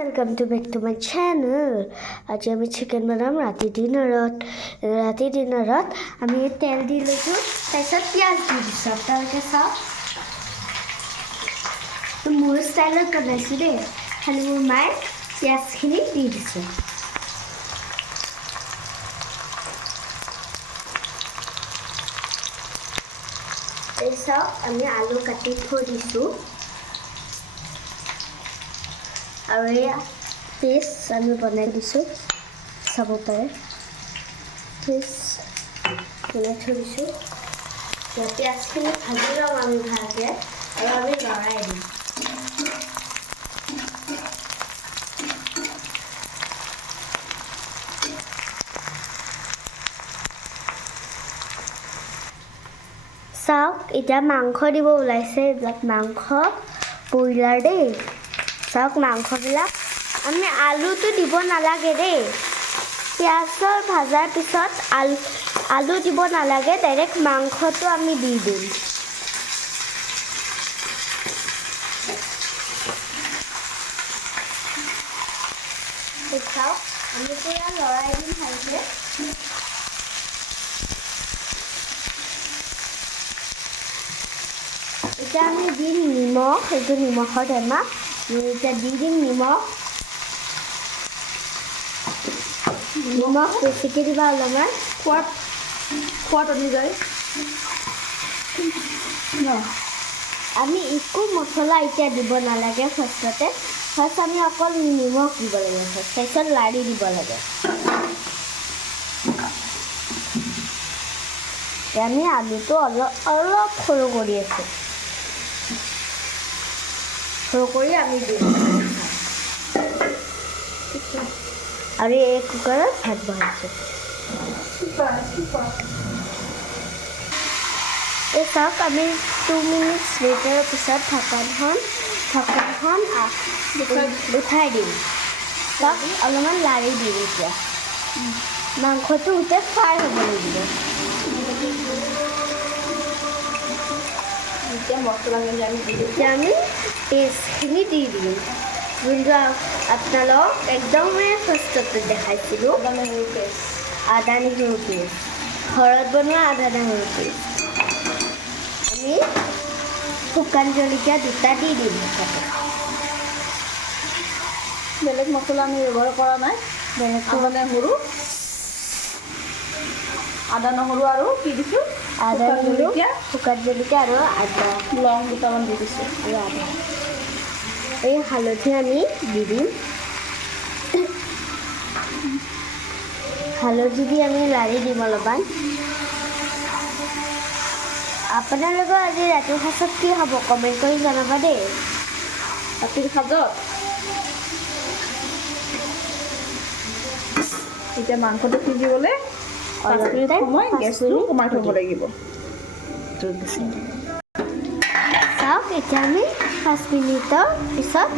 Welcome to back to my channel. আজি আমি chicken বনাম ৰাতি দিনাৰত আমি তেল দি লৈছো তাৰপিছত পিঁয়াজ দি দিছো আপোনালোকে চাওক মোৰ ষ্টাইলত বনাইছো দেই খালি মোৰ মায়ে পিঁয়াজখিনি দি দিছে এই চাওক আমি আলু কাটি থৈ দিছো আৰু এয়া পেষ্ট আমি বনাই দিছোঁ চাব পাৰে পেষ্ট বনাই থৈ দিছোঁ পিঁয়াজখিনি ভাজি ল'ম আমি ভালকৈ আৰু আমি লৰাই দিম চাওক এতিয়া মাংস দিব ওলাইছে এইবিলাক মাংস ব্ৰইলাৰ দেই চাওক মাংসবিলাক আমি আলুটো দিব নালাগে দেই পিঁয়াজৰ ভাজাৰ পিছত আলু দিব নালাগে ডাইৰেক্ট মাংসটো আমি দি দিম চাওক আমি পুৰা লৰাই দিম ভালকৈ এতিয়া আমি দিম নিমখ এইটো নিমখৰ টেমা এতিয়া দি দিম নিমখ বেছিকৈ দিবা অলপমান সোৱাদ অনুযায়ী আমি একো মছলা এতিয়া দিব নালাগে ফাৰ্ষ্টতে আমি অকল নিমখ দিব লাগে তাৰপিছত লাৰি দিব লাগে আমি আলুটো অলপ সৰু কৰি আছোঁ সৰু কৰি আমি দিম আৰু এই কুকাৰত ভাত বনাইছোঁ এই চাওক আমি 2 মিনিট লেটাৰৰ পিছত ঢাকনখন উঠাই দিম চাওক অলপমান লাৰি দিম এতিয়া মাংসটো গোটেই ফ্ৰাই হ'ব লাগিব এতিয়া মছলাখিনি আমি পেষ্টখিনি দি দিম যোনটো আপোনালোক একদমেই ফাৰ্ষ্টতে দেখাইছিলোঁ আদা নহৰু পেষ্ট ঘৰত বনোৱা আদা নহৰু পেষ্ট আমি শুকান জলকীয়া 2টা দি দিম বেলেগ মছলা আমি ব্যৱহাৰ কৰা নাই বেলেগ আদা নহৰু আৰু কি দিছোঁ আদা জলকীয়া শুকান জলকীয়া আৰু আদা লং 2টামান দি দিছোঁ আৰু আদা এই হালধি আমি দি দিম হালধি দি আমি লাৰি দিম অলপমান আপোনালোকৰ আজি ৰাতিৰ সাঁজত কি হ'ব কমেণ্ট কৰি জনাবা দেই ৰাতিৰ সাঁজত এতিয়া মাংসটো সিজিবলৈ 5 মিনিট সময় গেছটো কমাই থ'ব লাগিব চাওক এতিয়া আমি 5 মিনিটৰ পিছত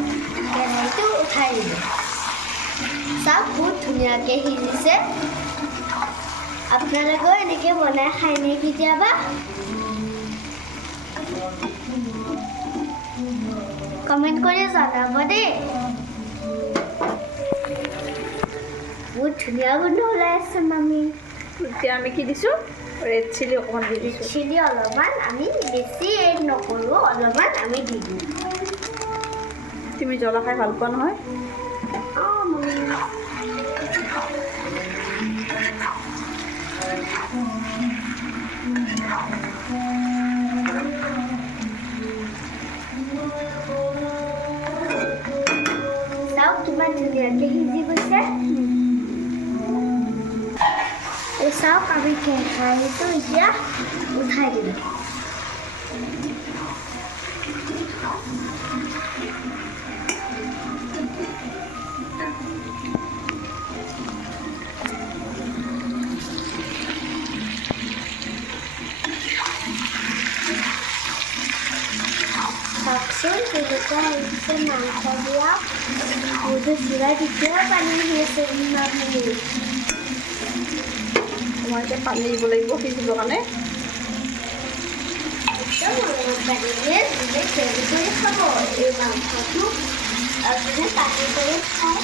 কেৰাহীটো উঠাই দিলোঁ চাওক বহুত ধুনীয়াকৈ সিজিছে আপোনালোকেও এনেকৈ বনাই খায়নে কেতিয়াবা কমেণ্ট কৰি জনাব দেই বহুত ধুনীয়া গোন্ধ ওলাই আছে মামী এতিয়া আমি কি দিছোঁ ৰেড চিলি অকণমান দি দিছোঁ চিলি অলপমান আমি বেছি এড নকৰোঁ অলপমান আমি দি দিম তুমি জ্বলা খাই ভাল পোৱা নহয় অঁ মামী চাওক কিমান ধুনীয়াকৈ সিজি গৈছে এই চাওক আমি কেৰাহীটো এতিয়া উঠাই দিলোঁ চাওকচোন কেনেকুৱা আহিছে মাংসবিলাক মোৰতো চিৰাই তেতিয়াও পানী আহি আছে মই এতিয়া পানী দিব লাগিব সিজিবৰ কাৰণে একদম অলপমান পানী দিয়ে খাব এই মাংসটো আপুনি কাটি কৰি খায়